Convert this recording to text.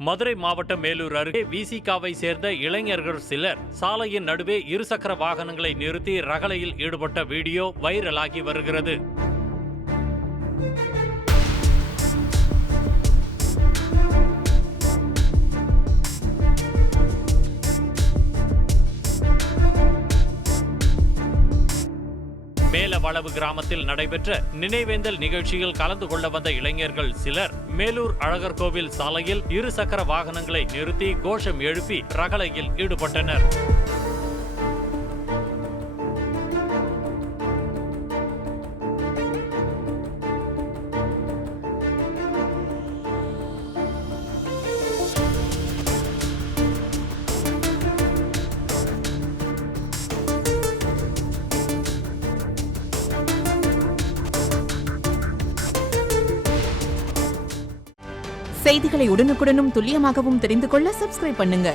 மதுரை மாவட்டம் மேலூர் அருகே விசிகாவை சேர்ந்த இளைஞர்கள் சிலர் சாலையின் நடுவே இருசக்கர வாகனங்களை நிறுத்தி ரகளையில் ஈடுபட்ட வீடியோ வைரலாகி வருகிறது. மேலவளவு கிராமத்தில் நடைபெற்ற நினைவேந்தல் நிகழ்ச்சியில் கலந்து கொள்ள வந்த இளைஞர்கள் சிலர் மேலூர் அழகர் கோவில் சாலையில் இருசக்கர வாகனங்களை நிறுத்தி கோஷம் எழுப்பி ரகளையில் ஈடுபட்டனர். செய்திகளை உடனுக்குடனும் துல்லியமாகவும் தெரிந்து கொள்ள சப்ஸ்கிரைப் பண்ணுங்க.